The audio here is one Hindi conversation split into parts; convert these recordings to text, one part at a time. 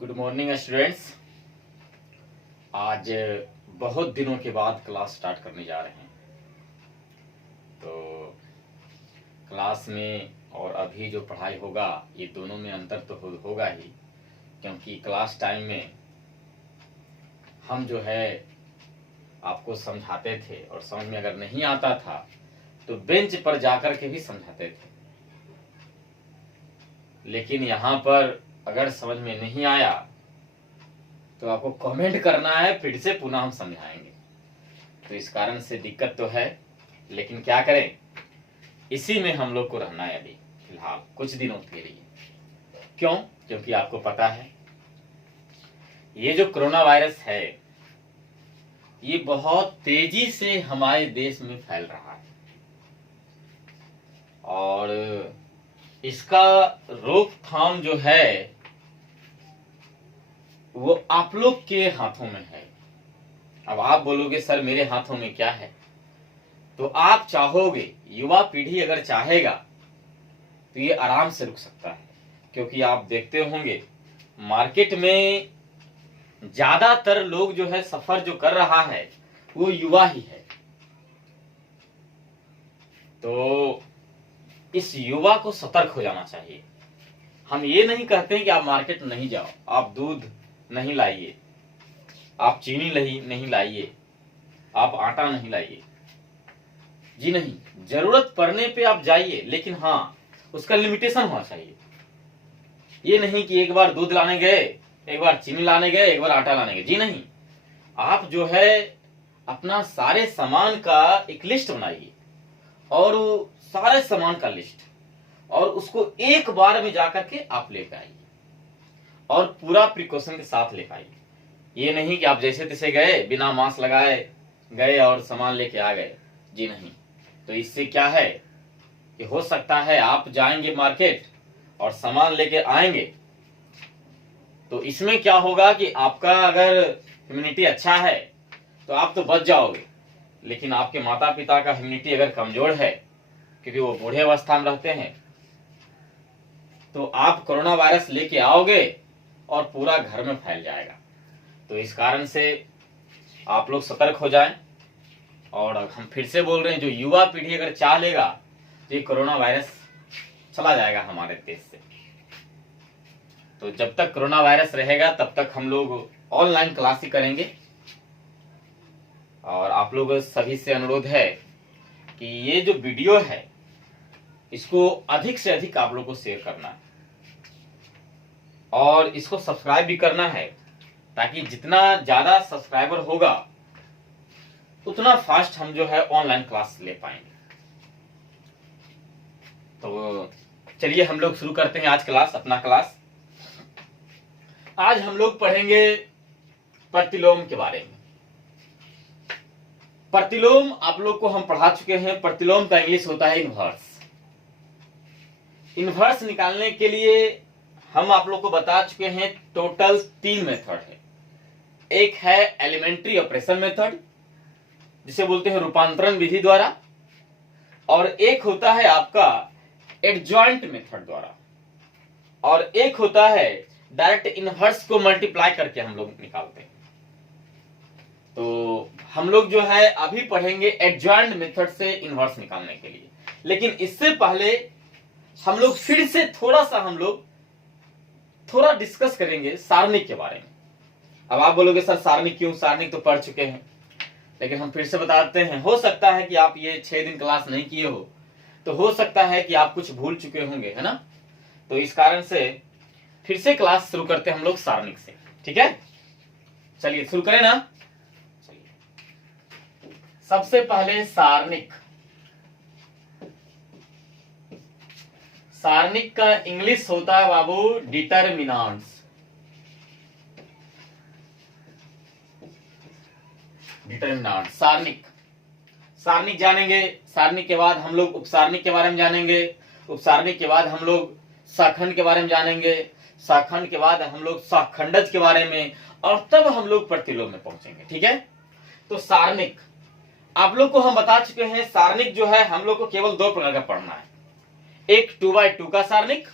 Good morning students. आज बहुत दिनों के बाद क्लास स्टार्ट करने जा रहे हैं। तो क्लास में और अभी जो पढ़ाई होगा ये दोनों में अंतर तो होगा ही, क्योंकि क्लास टाइम में हम जो है आपको समझाते थे और समझ में अगर नहीं आता था तो बेंच पर जाकर के भी समझाते थे। लेकिन यहाँ पर अगर समझ में नहीं आया तो आपको कमेंट करना है, फिर से पुनः हम समझाएंगे। तो इस कारण से दिक्कत तो है, लेकिन क्या करें, इसी में हम लोग को रहना है अभी फिलहाल कुछ दिनों के लिए। क्यों? क्योंकि आपको पता है ये जो कोरोना वायरस है ये बहुत तेजी से हमारे देश में फैल रहा है और इसका रोकथाम जो है वो आप लोग के हाथों में है। अब आप बोलोगे सर मेरे हाथों में क्या है, तो आप चाहोगे, युवा पीढ़ी अगर चाहेगा तो ये आराम से रुक सकता है। क्योंकि आप देखते होंगे मार्केट में ज्यादातर लोग जो है सफर जो कर रहा है वो युवा ही है। तो इस युवा को सतर्क हो जाना चाहिए। हम ये नहीं कहते कि आप मार्केट नहीं जाओ, आप दूध नहीं लाइए, आप चीनी नहीं लाइए, आप आटा नहीं लाइए, जी नहीं, जरूरत पड़ने पे आप जाइए, लेकिन हाँ उसका लिमिटेशन होना चाहिए। ये नहीं कि एक बार दूध लाने गए, एक बार चीनी लाने गए, एक बार आटा लाने गए, जी नहीं। आप जो है अपना सारे सामान का एक लिस्ट बनाइए और सारे सामान का लिस्ट, और उसको एक बार में जाकर के आप लेकर आइए और पूरा प्रिकॉशन के साथ लेकर आइए। ये नहीं कि आप जैसे तैसे गए, बिना मास्क लगाए गए और सामान लेके आ गए, जी नहीं। तो इससे क्या है कि हो सकता है आप जाएंगे मार्केट और सामान लेके आएंगे, तो इसमें क्या होगा कि आपका अगर इम्यूनिटी अच्छा है तो आप तो बच जाओगे, लेकिन आपके माता पिता का इम्यूनिटी अगर कमजोर है, क्योंकि वो बूढ़े अवस्था में रहते हैं, तो आप कोरोना वायरस लेके आओगे और पूरा घर में फैल जाएगा। तो इस कारण से आप लोग सतर्क हो जाएं। और हम फिर से बोल रहे हैं, जो युवा पीढ़ी अगर चाह लेगा तो ये कोरोना वायरस चला जाएगा हमारे देश से। तो जब तक कोरोना वायरस रहेगा तब तक हम लोग ऑनलाइन क्लास ही करेंगे। और आप लोग सभी से अनुरोध है कि ये जो वीडियो है इसको अधिक से अधिक आप लोग को शेयर करना है और इसको सब्सक्राइब भी करना है, ताकि जितना ज्यादा सब्सक्राइबर होगा उतना फास्ट हम जो है ऑनलाइन क्लास ले पाएंगे। तो चलिए हम लोग शुरू करते हैं आज क्लास, अपना क्लास। आज हम लोग पढ़ेंगे प्रतिलोम के बारे में। प्रतिलोम आप लोग को हम पढ़ा चुके हैं। प्रतिलोम का इंग्लिश होता है इनवर्स। इनवर्स निकालने के लिए हम आप लोग को बता चुके हैं टोटल 3 मेथड है। एक है एलिमेंट्री ऑपरेशन मेथड, जिसे बोलते हैं रूपांतरण विधि द्वारा, और एक होता है आपका एडजॉइंट मेथड द्वारा, और एक होता है डायरेक्ट इनवर्स को मल्टीप्लाई करके हम लोग निकालते हैं। तो हम लोग जो है अभी पढ़ेंगे एडजॉइंट मेथड से इनवर्स निकालने के लिए। लेकिन इससे पहले हम लोग फिर से थोड़ा डिस्कस करेंगे सारणिक के बारे में। अब आप बोलोगे सर सारणिक क्यों, सारणिक तो पढ़ चुके हैं। लेकिन हम फिर से बताते हैं, हो सकता है कि आप ये 6 दिन क्लास नहीं किए हो, तो हो सकता है कि आप कुछ भूल चुके होंगे, है ना। तो इस कारण से फिर से क्लास शुरू करते हैं हम लोग सारणिक से, ठीक है। चलिए शुरू करें ना। चलिए सबसे पहले सारणिक। सारणिक का इंग्लिश होता है बाबू डिटरमिनेंट्स। डिटरमिनेंट सारणिक। सारणिक जानेंगे, सारणिक के बाद हम लोग उपसारणिक के बारे में जानेंगे, उपसारणिक के बाद हम लोग सहखंड के बारे में जानेंगे, सहखंड के बाद हम लोग सहखंडज के बारे में, और तब हम लोग प्रतिलोम में पहुंचेंगे, ठीक है। तो सारणिक आप लोग को हम बता चुके हैं। सारणिक जो है हम लोग को केवल 2 प्रकार का पढ़ना है, एक 2x2 का सारणिक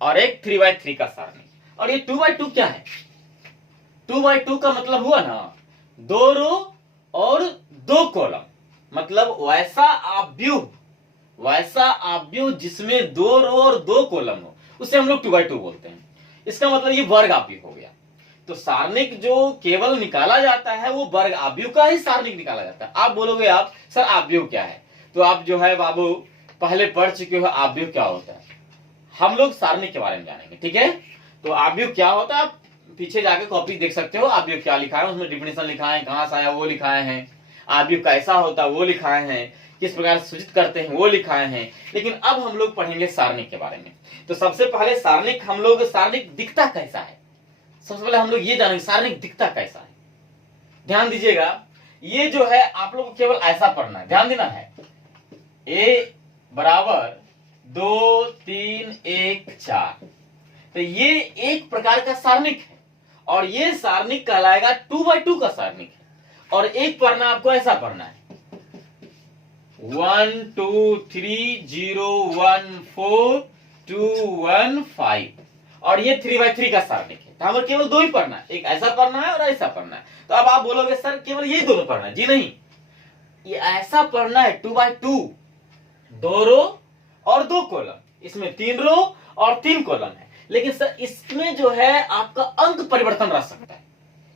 और एक 3x3 का सारणिक। और ये 2x2 क्या है? 2x2 का मतलब हुआ ना 2 रो और 2 कॉलम, मतलब वैसा आव्यूह जिसमें 2 रो और 2 कॉलम हो, उसे हम लोग 2x2 बोलते हैं। इसका मतलब ये वर्ग आव्यूह हो गया। तो सारणिक जो केवल निकाला जाता है वो वर्ग आव्यूह का ही सारणिक निकाला जाता है। आप बोलोगे आप सर आव्यूह क्या है, तो आप जो है बाबू पहले पढ़ चुके हो आव्यूह क्या होता है। हम लोग सारणिक के बारे में जानेंगे, ठीक है। तो आव्यूह क्या होता है आप पीछे जाके कॉपी देख सकते हो, आव्यूह क्या लिखा है, उसमें डिफिनेशन लिखा है, कहां से आया वो लिखाए हैं, आव्यूह कैसा होता है वो लिखाए हैं, किस प्रकार सूचित करते हैं वो लिखाए हैं। लेकिन अब हम लोग पढ़ेंगे सारणिक के बारे में। तो सबसे पहले सारणिक दिखता कैसा है, सबसे पहले हम लोग ये जानेंगे सारणिक दिखता कैसा है। ध्यान दीजिएगा, ये जो है आप लोग को केवल ऐसा पढ़ना है, ध्यान देना है। ए बराबर 2 3 1 4, तो ये एक प्रकार का सारणिक है और ये सारणिक कहलाएगा 2x2 का सारणिक है। और एक पढ़ना आपको ऐसा पढ़ना है 1 2 3 0 1 4 2 1 5, और ये 3x3 का सारणिक है। तो हमें केवल 2 ही पढ़ना है, एक ऐसा पढ़ना है और ऐसा पढ़ना है। तो अब आप बोलोगे सर केवल ये दोनों पढ़ना है, जी नहीं, ये ऐसा पढ़ना है 2x2, 2 रो और 2 कॉलम, इसमें 3 रो और 3 कॉलम है। लेकिन सर इसमें जो है आपका अंक परिवर्तन रह सकता है।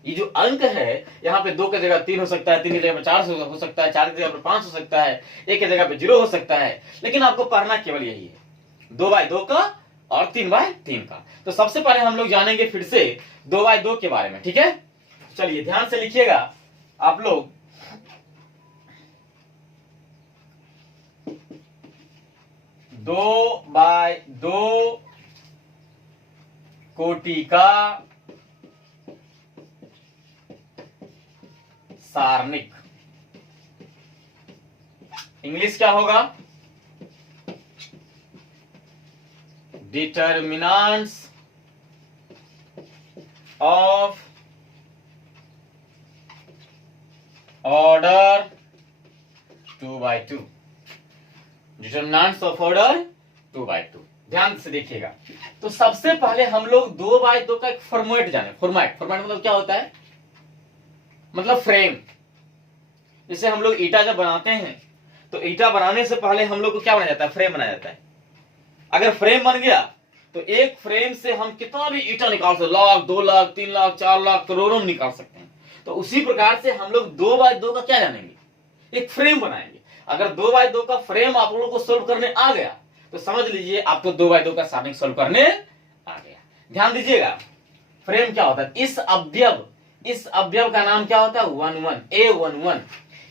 ये जो अंक है यहाँ पे 2 की जगह 3 हो सकता है, 3 की जगह पे 4 हो सकता है, 4 की जगह पे 5 हो सकता है, 1 की जगह पे 0 हो सकता है। लेकिन आपको पढ़ना केवल यही है 2x2 का और 3x3 का। तो सबसे पहले हम लोग जानेंगे फिर से 2x2 के बारे में, ठीक है। चलिए ध्यान से लिखिएगा आप लोग, 2x2 कोटि का सारणिक, इंग्लिश क्या होगा, determinants of order 2x2, determinants of order 2x2। ध्यान से देखिएगा। तो सबसे पहले हम लोग 2x2 का एक फॉर्मेट जाने। फॉर्मेट मतलब क्या होता है, मतलब फ्रेम। जैसे हम लोग ईटा जब बनाते हैं तो ईटा बनाने से पहले हम लोग को क्या बनाया जाता है, फ्रेम बनाया जाता है। अगर फ्रेम बन गया तो एक फ्रेम से हम कितना भी ईटा निकाल सकते, लाख 2 लाख 3 लाख 4 लाख करोड़ों निकाल सकते हैं। तो उसी प्रकार से हम लोग 2x2 का क्या जानेंगे, एक फ्रेम बनाएंगे। अगर 2x2 का फ्रेम आप लोगों को सोल्व करने आ गया तो समझ लीजिए आपको 2x2 का सारणिक सोल्व करने आ गया। ध्यान दीजिएगा, फ्रेम क्या होता है, इस अवयव का नाम क्या होता है 1 1, A11।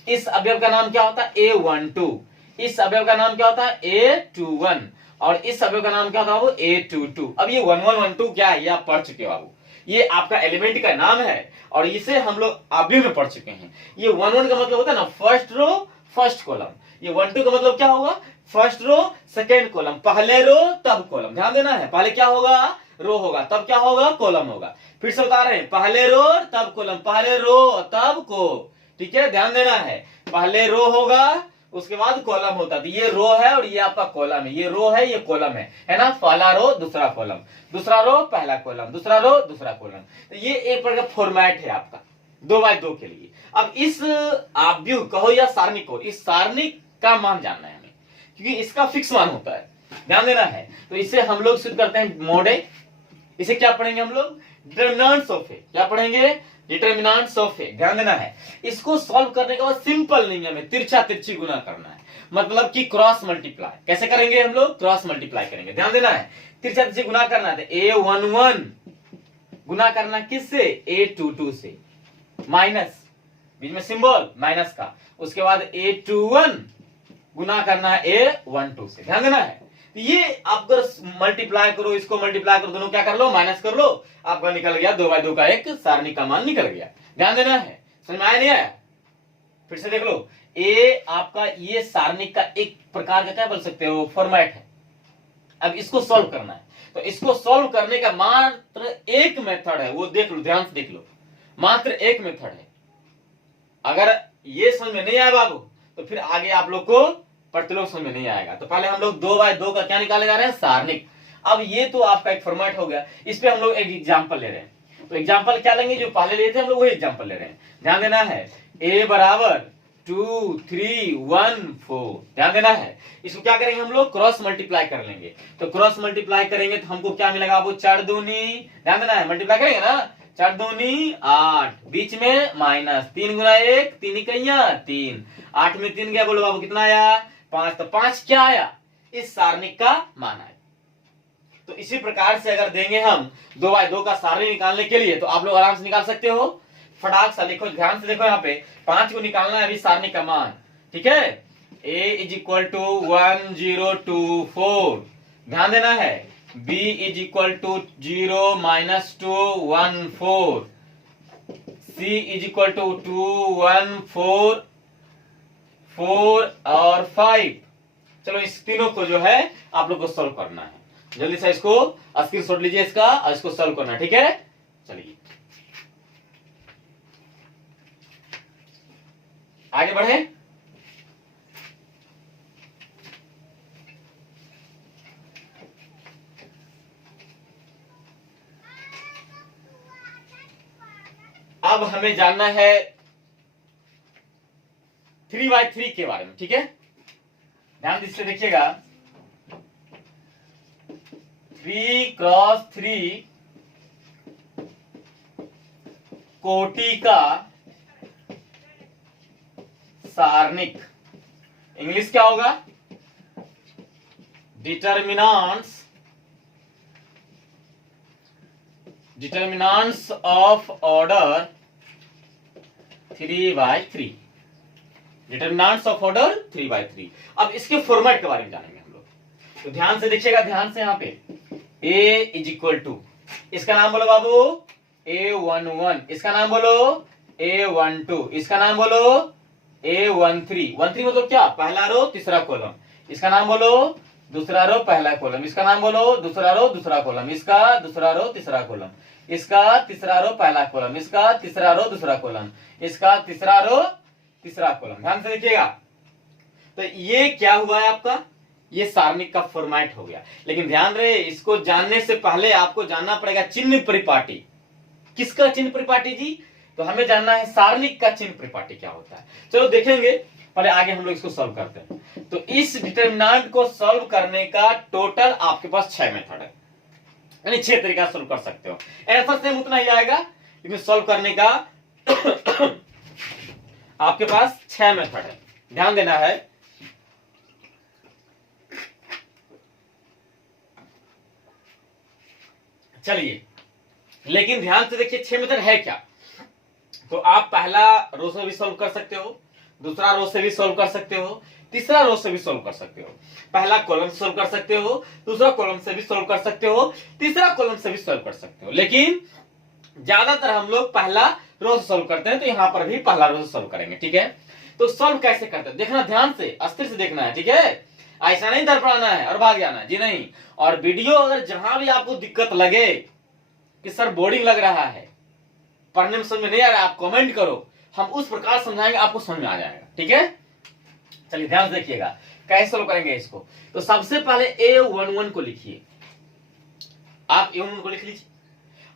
इस अवयव का नाम क्या होता है A12। इस अवयव का नाम क्या होता है A21, और इस अवयव का नाम क्या होता है वो A22। अब ये 1 1 1 2 क्या है, ये आप पढ़ चुके हो बाबू, ये आपका एलिमेंट का नाम है और इसे हम लोग अवयव में पढ़ चुके हैं। ये 1 1 का मतलब होता है ना फर्स्ट रो फर्स्ट कॉलम, ये 1 2 का मतलब क्या होगा फर्स्ट रो सेकेंड कॉलम, पहले रो तब कॉलम। ध्यान देना है, पहले क्या होगा रो होगा, तब क्या होगा कॉलम होगा। फिर से बता रहे हैं, पहले रो तब कॉलम, पहले रो तब को, ठीक है। ध्यान देना है, पहले रो होगा उसके बाद कॉलम होता है। तो ये रो है और ये आपका कॉलम है, ये रो है ये कॉलम है ना। पहला रो दूसरा कॉलम, दूसरा रो पहला कॉलम, दूसरा रो दूसरा कॉलम। तो ये एक प्रकार का फॉर्मेट है आपका 2x2 के लिए। अब इस आव्यूह कहो या सारणिक को, इस सारणिक का मान जानना है हमें, क्योंकि इसका फिक्स मान होता है। ध्यान देना है, तो इसे हम लोग सिद्ध करते हैं मोड ए। इसे क्या पढ़ेंगे हम लोग, डिटर्मिनेंट्स ऑफ ए। क्या पढ़ेंगे, डिटर्मिनेंट्स ऑफ ए। ध्यान देना है, इसको सॉल्व करने के बाद सिंपल नहीं है, हमें तिरछा तिरछी गुना करना है, मतलब कि क्रॉस मल्टीप्लाई। कैसे करेंगे हम लोग, क्रॉस मल्टीप्लाई करेंगे। ध्यान देना है, तिरछा तिरछी गुना करना है। A11 गुना करना किससे, A22 से, माइनस बीच में सिंबल माइनस का, उसके बाद A21 गुना करना है A12 से। ध्यान देना है, ये आप मल्टीप्लाई करो, इसको मल्टीप्लाई करो, दोनों क्या कर लो माइनस कर लो, आपका निकल गया 2x2 का एक सारणी का मान निकल गया। ध्यान देना है, समझ में आया नहीं आया, फिर से देख लो। ए आपका ये सारणी का एक प्रकार का क्या बोल सकते हो फॉर्मेट है। अब इसको सॉल्व करना है, तो इसको सॉल्व करने का मात्र एक मेथड है, वो देख लो, ध्यान से देख लो, मात्र एक मेथड है। अगर ये समझ में नहीं आया बाबू तो फिर आगे आप लोग को प्रतिलोम समझ में नहीं आएगा। तो पहले हम लोग 2x2 का क्या निकाले जा रहे हैं, सारणिक। अब ये तो आपका एक फॉर्मेट हो गया, इस पे हम लोग एक एग्जांपल ले रहे हैं। तो एग्जांपल क्या लेंगे, जो पहले लिए थे हम लोग वही एग्जांपल ले रहे हैं। ध्यान देना है a बराबर 2 3 1 4, ध्यान देना है। इसको क्या करेंगे हम लोग, क्रॉस मल्टीप्लाई कर लेंगे। तो क्रॉस मल्टीप्लाई करेंगे तो हमको क्या मिलेगा, वो 4 दूनी, ध्यान देना है, मल्टीप्लाई करेंगे ना, 4 दूनी 8, बीच में माइनस, 3 गुना 1 3 इकैया 3, 8 में 3 गया, बोलो बाबू कितना आया 5। तो 5 क्या आया, इस सारणिक का मान आया। तो इसी प्रकार से अगर देंगे हम 2/2 का सारणी निकालने के लिए, तो आप लोग आराम से निकाल सकते हो। फटाक सा लिखो, ध्यान से देखो, यहाँ पे 5 को निकालना है अभी सारणी का मान, ठीक है। a इज इक्वल टू 1024, ध्यान देना है। b is equal to 0 -2 1 4, c is equal to 2 1 4 4 और 5। चलो इस तीनों को जो है आप लोग को सॉल्व करना है। जल्दी से इसको स्क्रीनशॉट लीजिए इसका और इसको सॉल्व करना है, ठीक है। चलिए आगे बढ़े। अब हमें जानना है 3/3 के बारे में, ठीक है। ध्यान से देखिएगा, 3 क्रॉस 3 कोटि का सारणिक, इंग्लिश क्या होगा, determinants of order 3/3, determinants of order 3/3। अब इसके फॉर्मेट के बारे में जानेंगे हम लोग। तो ध्यान से देखिएगा, ध्यान से, यहाँ पे a इज इक्वल टू, इसका नाम बोलो बाबू a11, इसका नाम बोलो a12, इसका नाम बोलो a13, 13 मतलब क्या, पहला रो तीसरा कॉलम, इसका नाम बोलो दूसरा रो पहला कॉलम, इसका नाम बोलो दूसरा रो दूसरा कॉलम, इसका दूसरा रो तीसरा कॉलम, इसका तीसरा रो पहला कॉलम, इसका तीसरा रो दूसरा कॉलम, इसका तीसरा रो तीसरा कॉलम। ध्यान से देखिएगा। तो ये क्या हुआ है आपका, ये सारणिक का फॉर्मेट हो गया। लेकिन ध्यान रहे, इसको जानने से पहले आपको जानना पड़ेगा चिन्ह परिपाटी। किसका चिन्ह परिपाटी जी, तो हमें जानना है सारणिक का चिन्ह परिपाटी क्या होता है। चलो देखेंगे, पहले आगे हम लोग इसको सॉल्व करते हैं। तो इस डिटरमिनेंट को सॉल्व करने का टोटल आपके पास 6 मेथड है, यानी 6 तरीका सॉल्व कर सकते हो। आंसर सेम उतना ही आएगा, लेकिन सॉल्व करने का आपके पास 6 मेथड है, ध्यान देना है। चलिए, लेकिन ध्यान से देखिए 6 मेथड है क्या। तो आप पहला रो से भी सॉल्व कर सकते हो, दूसरा रो से भी सॉल्व कर सकते हो, तीसरा रो से भी सॉल्व कर सकते हो, पहला कॉलम से सॉल्व कर सकते हो, दूसरा कॉलम से भी सॉल्व कर सकते हो, तीसरा कॉलम से भी सॉल्व कर सकते हो। लेकिन ज्यादातर हम लोग पहला रो से सॉल्व करते हैं, तो यहां पर भी पहला रो से सॉल्व करेंगे, ठीक है। तो सॉल्व कैसे करते हैं देखना, ध्यान से अस्थिर से देखना है, ठीक है। ऐसा नहीं धड़पड़ाना है और भाग जाना है जी, नहीं। और वीडियो अगर जहां भी आपको दिक्कत लगे कि सर बोरिंग लग रहा है, पढ़ने में समझ में नहीं आ रहा है, आप कमेंट करो, हम उस प्रकार समझाएंगे, आपको समझ में आ जाएगा, ठीक है। चलिए ध्यान से देखिएगा कैसे सॉल्व करेंगे इसको। तो सबसे पहले a11 को लिखिए, आप a11 को लिख लीजिए।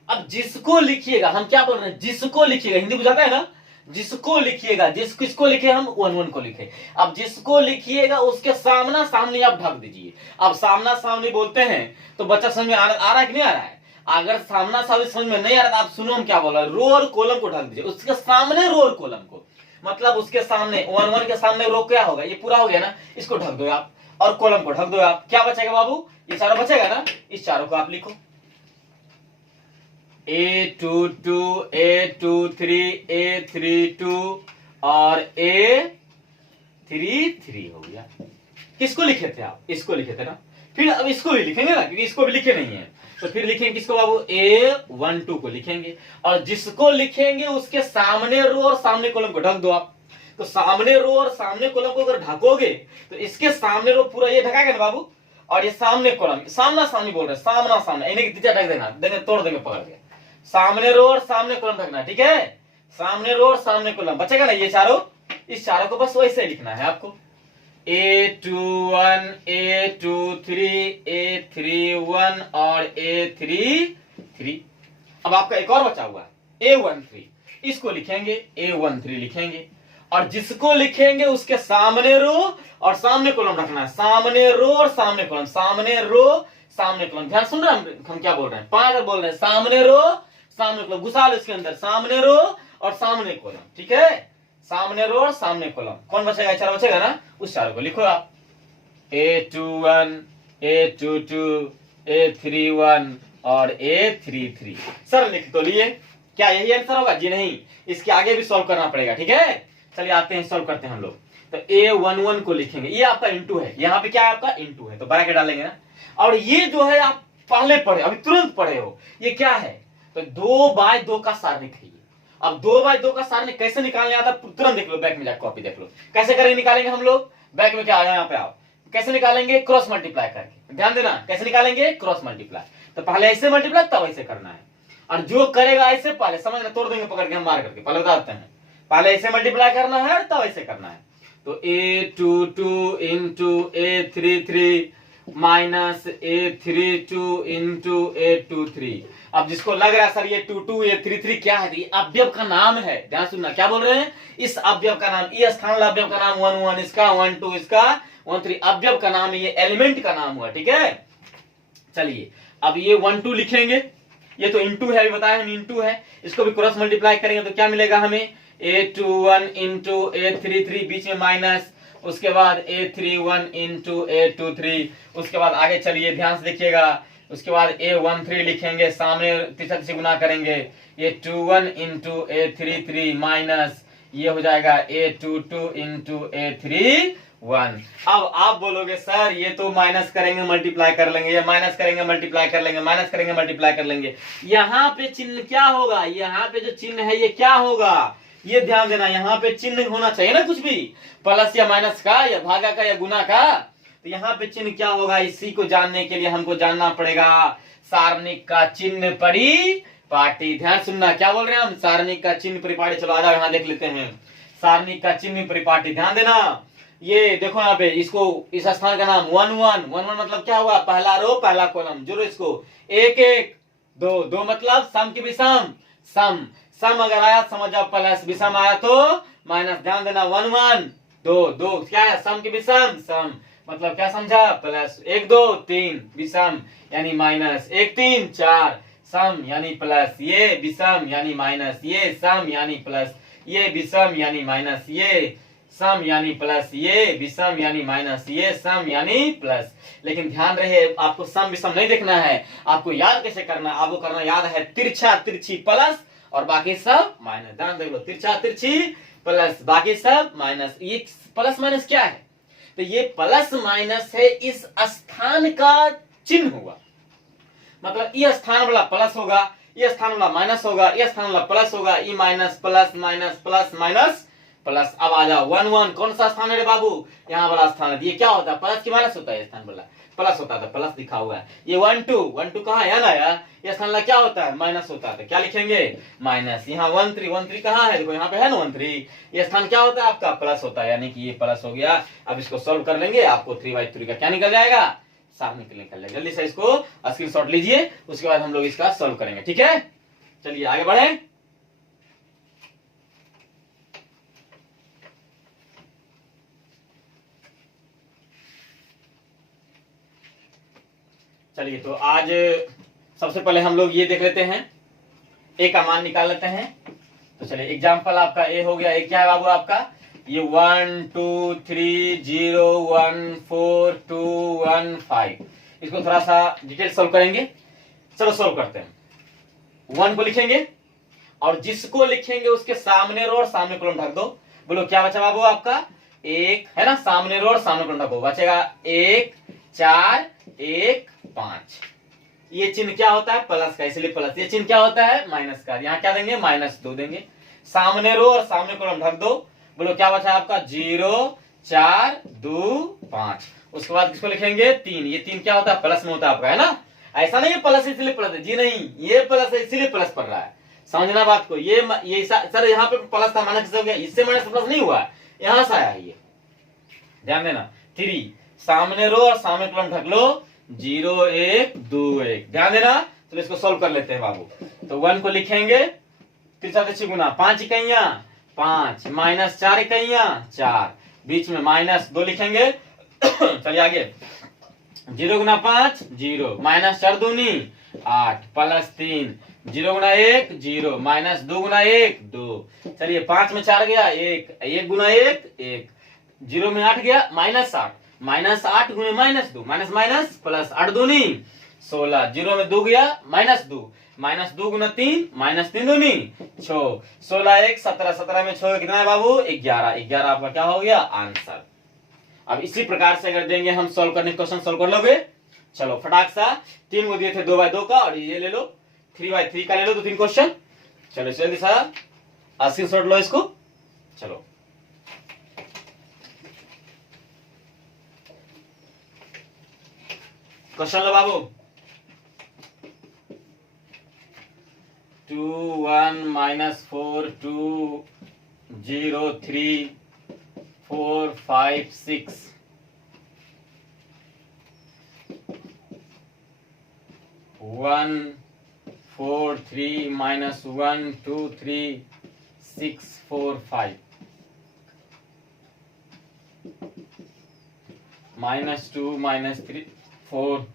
अब जिसको लिखिएगा, हम क्या बोल रहे हैं, जिसको लिखिएगा, हिंदी बुझाता है ना, जिसको लिखिएगा, किसको लिखे, हम 11 को लिखे। अब जिसको लिखिएगा उसके सामना सामने आप ढक दीजिए। अब सामना सामने बोलते हैं तो बच्चा समझ में आ रहा है कि नहीं आ रहा है। अगर सामना सामने समझ में नहीं आ रहा, आप सुनो हम क्या बोल रहे हैं, रो और कॉलम को ढक दीजिए, उसके सामने रो और कॉलम को, मतलब उसके सामने 11 के सामने रो क्या होगा, ये पूरा हो गया ना, इसको ढक दो आप, और कॉलम को ढक दो आप। क्या बचेगा बाबू, ये चारों बचेगा ना, इस चारों को आप लिखो, A22 A23 A32 और A33 हो गया। किसको लिखे थे आप, इसको लिखे थे ना। फिर अब इसको भी लिखेंगे ना, क्योंकि इसको भी लिखे नहीं है, तो फिर लिखेंगे किसको बाबू, A12 को लिखेंगे। और जिसको लिखेंगे उसके सामने रो और सामने कॉलम को ढक दो आप। तो सामने रो और सामने कॉलम को अगर ढकोगे तो इसके सामने रो पूरा ये ढकाएगा ना बाबू, और ये सामने कॉलम, सामना सामने बोल रहे हैं, सामना सामने, इन्हें की तीजा ढक देना, देंगे तोड़ देंगे पकड़ के, सामने रो और सामने कॉलम ढकना, ठीक है। सामने रो और सामने कॉलम बचेगा ना, ये चारों, इस चारों को बस वैसे लिखना है आपको। A21, A23, A31 और A33। अब आपका एक और बचा हुआ है A13, इसको लिखेंगे A13 लिखेंगे, और जिसको लिखेंगे उसके सामने रो और सामने कॉलम रखना है, सामने रो और सामने कॉलम, सामने रो सामने कॉलम। ध्यान सुन रहे हैं हम क्या बोल रहे हैं, 5 बोल रहे हैं, सामने रो सामने कॉलम, घुसा लो इसके अंदर, सामने रो और सामने कॉलम, ठीक है, सामने रो और सामने कॉलम। कौन बचेगा, चार बचेगा ना, उस चारों को लिखो आप, A21, A22, A31 और A33। सर लिख तो लिए, क्या यही आंसर होगा? जी नहीं, इसके आगे भी सॉल्व करना पड़ेगा, ठीक है। चलिए आते हैं, सॉल्व करते हैं हम लोग। तो A11 को लिखेंगे, ये आपका इंटू है, यहाँ पे क्या है आपका इंटू है, तो ब्रैकेट डालेंगे ना। और ये जो है आप पहले पढ़े, अभी तुरंत पढ़े हो, ये क्या है, तो 2/2 का सारणिक है। अब 2/2 का सारणिक कैसे निकालने आता है, तुरंत देख लो, बैक में जाकर कॉपी देख लो कैसे करेंगे, निकालेंगे हम लोग। बैक में क्या आया, यहाँ पे आओ, कैसे निकालेंगे, क्रॉस मल्टीप्लाई करके। ध्यान देना, कैसे निकालेंगे, क्रॉस मल्टीप्लाई। तो पहले ऐसे मल्टीप्लाई, तब ऐसे करना है, और जो करेगा ऐसे पहले समझना, तोड़ देंगे पकड़ के हम मार करके, पहले बता देते हैं, पहले ऐसे मल्टीप्लाई करना है और तब ऐसे करना है। तो A22 into A33 minus A32 into A23। अब जिसको लग रहा है सर ये 22 A33 क्या है, ये अवयव का नाम है, ध्यान सुनना, क्या बोल रहे हैं, इस अवयव का नाम, ये स्थान अवयव का नाम 11, इसका 12, इसका 13, अवयव का नाम है, ये एलिमेंट का नाम हुआ, ठीक है। चलिए अब ये 12 लिखेंगे, ये तो इंटू है, अभी बताया हम इंटू है, इसको भी क्रॉस मल्टीप्लाई करेंगे तो क्या मिलेगा हमें, A21 इंटू A33, बीच में माइनस, उसके बाद A31 इंटू A23, उसके बाद आगे चलिए ध्यान से देखिएगा, उसके बाद A13 लिखेंगे, सामने तीसरा से गुना करेंगे, A21 इंटू A33 माइनस, ये हो जाएगा A22 इंटू A31। अब आप बोलोगे सर ये तो माइनस करेंगे मल्टीप्लाई कर लेंगे, ये माइनस करेंगे मल्टीप्लाई कर लेंगे, माइनस करेंगे मल्टीप्लाई कर लेंगे, यहाँ पे चिन्ह क्या होगा, यहाँ पे जो चिन्ह है ये क्या होगा, ये ध्यान देना, यहाँ पे चिन्ह होना चाहिए ना, कुछ भी प्लस या माइनस का या भागा का या गुना का, तो यहाँ पे चिन्ह क्या होगा, इसी को जानने के लिए हमको जानना पड़ेगा सारणिक का चिन्ह परिपाटी। ध्यान सुनना, क्या बोल रहे हैं हम, सारणिक का चिन्ह परिपाटी। चलो आ जाओ यहाँ देख लेते हैं, सारणिक का चिन्ह परिपाटी। ध्यान देना, ये देखो यहाँ पे, इसको इस स्थान का नाम 11, 11 मतलब क्या हुआ, पहला रो पहला कॉलम, जोड़ो इसको, 1 1 2 2 मतलब सम की विषम, सम सम अगर आया समझ जाओ प्लस, विषम आया तो माइनस। ध्यान देना, 1 1 2 2 क्या है, सम की विषम, सम मतलब क्या समझा, प्लस, 1 2 3 विषम यानी माइनस, 1 3 4 सम यानी प्लस, ये विषम यानी माइनस, ये सम यानी प्लस, ये विषम यानी माइनस, ये सम यानी प्लस, ये विषम यानी माइनस, ये सम यानी प्लस। लेकिन ध्यान रहे आपको सम विषम नहीं देखना है, आपको याद कैसे करना है, आपको करना याद है तिरछा तिरछी प्लस और बाकी सब माइनस। ध्यान देख लो, तिरछा तिरछी प्लस बाकी सब माइनस। ये प्लस माइनस क्या है, तो ये प्लस माइनस है, इस स्थान का चिन्ह हुआ, मतलब ये स्थान वाला प्लस होगा, ये स्थान वाला माइनस होगा, ये स्थान वाला प्लस होगा, ई minus plus minus plus minus plus. अब आ जाओ 1 1 कौन सा स्थान है रे बाबू, यहाँ वाला स्थान है, ये क्या होता है, प्लस की माइनस होता है, स्थान वाला प्लस होता है, प्लस लिखा हुआ है। ये 1 2 कहाँ है ना यार, ये स्थान वाला क्या होता है, माइनस होता है, क्या लिखेंगे माइनस। यहाँ 1 3 कहाँ है, देखो यहाँ पे है ना 1 3, ये स्थान क्या होता है आपका, प्लस होता है, यानी कि ये प्लस हो गया। अब इसको सोल्व कर लेंगे, आपको 3/3 का क्या निकल जाएगा, सारणिक निकल जाएगा। जल्दी से इसको स्क्रीनशॉट लीजिए, उसके बाद हम लोग इसका सोल्व करेंगे, ठीक है। चलिए आगे बढ़े। चलिए तो आज सबसे पहले हम लोग ये देख लेते हैं, ए का मान निकाल लेते हैं। तो चलिए एग्जाम्पल आपका ए हो गया, ए क्या है बाबू आपका, ये 1 2 3 0 1 4 2 1 5। इसको थोड़ा सा डिटेल सोल्व करेंगे, चलो सोल्व करते हैं। 1 को लिखेंगे और जिसको लिखेंगे उसके सामने रो और सामने कॉलम ढक दो। बोलो क्या बचा बाबू आपका, 1 है ना, सामने रो और सामने कॉलम ढको, बचेगा 1 4 1 5। ये चिन्ह क्या होता है, प्लस का, इसलिए प्लस। ये चिन्ह क्या होता है, माइनस का, यहाँ क्या देंगे -2 देंगे। सामने रो और सामने कॉलम ढक दो। बोलो क्या बचा आपका, 0 4 2 5। उसके बाद किसको लिखेंगे, 3। ये 3 क्या होता है, प्लस में होता है आपका, है ना। ऐसा नहीं है प्लस इसलिए प्लस है, जी नहीं, ये प्लस है इसीलिए प्लस पड़ रहा है, समझना बात को। ये सर यहाँ पे प्लस था, माइनस हो गया, इससे माइनस प्लस नहीं हुआ, यहां से आया ये, ध्यान देना। 3, सामने रो और सामने कॉलम ढक लो, 0 1 2 1, ध्यान देना। चलो इसको सॉल्व कर लेते हैं बाबू। तो 1 को लिखेंगे 3 से गुना, 5 इकाइयां 5, माइनस 4 इकाइयां 4, बीच में माइनस 2 लिखेंगे। चलिए आगे, 0 गुना 5 0, माइनस 4 दूनी 8, प्लस 3, 0 गुना 1 0, माइनस 2 गुना 1 2। चलिए 5 में 4 गया 1, 1 गुना 1 1, 0 में 8 गया माइनस 8, माइनस 8 गुने माइनस 2, माइनस माइनस प्लस 8 दूनी 16, 0 में 2 गया माइनस 2, माइनस 2 गुना 3, माइनस 3 दूनी 6, 16 1 17, 17 में 6 कितना है बाबू 11, 11 आपका क्या हो गया आंसर। अब इसी प्रकार से अगर देंगे हम सॉल्व करने क्वेश्चन सॉल्व कर लोगे। चलो फटाक सा, 3 को दिए थे 2/2 का, और ये ले लो 3/3 का ले लो, 2-3 क्वेश्चन। चलो जल्दी सा 80 शॉट लो इसको। चलो क्वेश्चन लो बाबू। 2 1 -4 2 0 3 4 5 6, 1 4 3 -1 2 3 6 4 5, -2 -3 4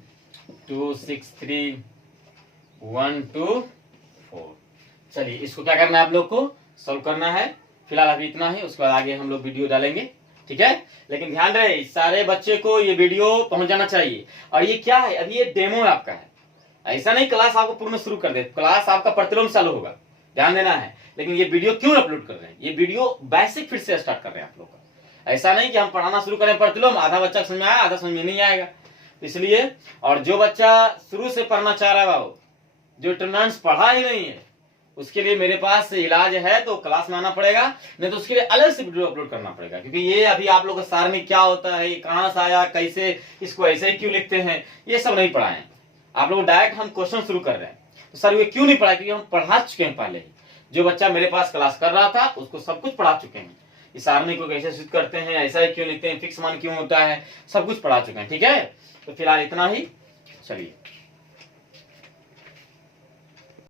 2 6 3 1 2 4। चलिए इसको क्या करना है आप लोग को सॉल्व करना है। फिलहाल अभी इतना ही, उसके बाद आगे हम लोग वीडियो डालेंगे, ठीक है। लेकिन ध्यान रहे सारे बच्चे को ये वीडियो पहुंच जाना चाहिए। और ये क्या है, अभी ये डेमो आपका है, ऐसा नहीं क्लास आपको पूर्ण शुरू कर दे, क्लास आपका प्रतिलोम चालू होगा, ध्यान देना है। लेकिन ये वीडियो क्यों अपलोड कर रहे हैं, ये वीडियो बेसिक फिर से स्टार्ट कर रहे हैं आप लोग का। ऐसा नहीं कि हम पढ़ाना शुरू करें प्रतिलोम, आधा बच्चा समझ में आया आधा समझ में नहीं आएगा, इसलिए। और जो बच्चा शुरू से पढ़ना चाह रहा है बाबू, जो टर्नांस पढ़ा ही नहीं है, उसके लिए मेरे पास इलाज है, तो क्लास में आना पड़ेगा, नहीं तो उसके लिए अलग से वीडियो अपलोड करना पड़ेगा। क्योंकि ये अभी आप लोग सार में क्या होता है, कहां से आया, कैसे इसको ऐसे क्यों लिखते हैं, ये सब नहीं पढ़ाए। आप लोग डायरेक्ट हम क्वेश्चन शुरू कर रहे हैं, तो सर ये क्यों नहीं पढ़ाए, क्योंकि हम पढ़ा चुके हैं पहले ही। जो बच्चा मेरे पास क्लास कर रहा था उसको सब कुछ पढ़ा चुके हैं, इस सारणी को कैसे सिद्ध करते हैं, ऐसा ही क्यों लिखते हैं, फिक्स मान क्यों होता है, सब कुछ पढ़ा चुके हैं, ठीक है। तो फिलहाल इतना ही, चलिए।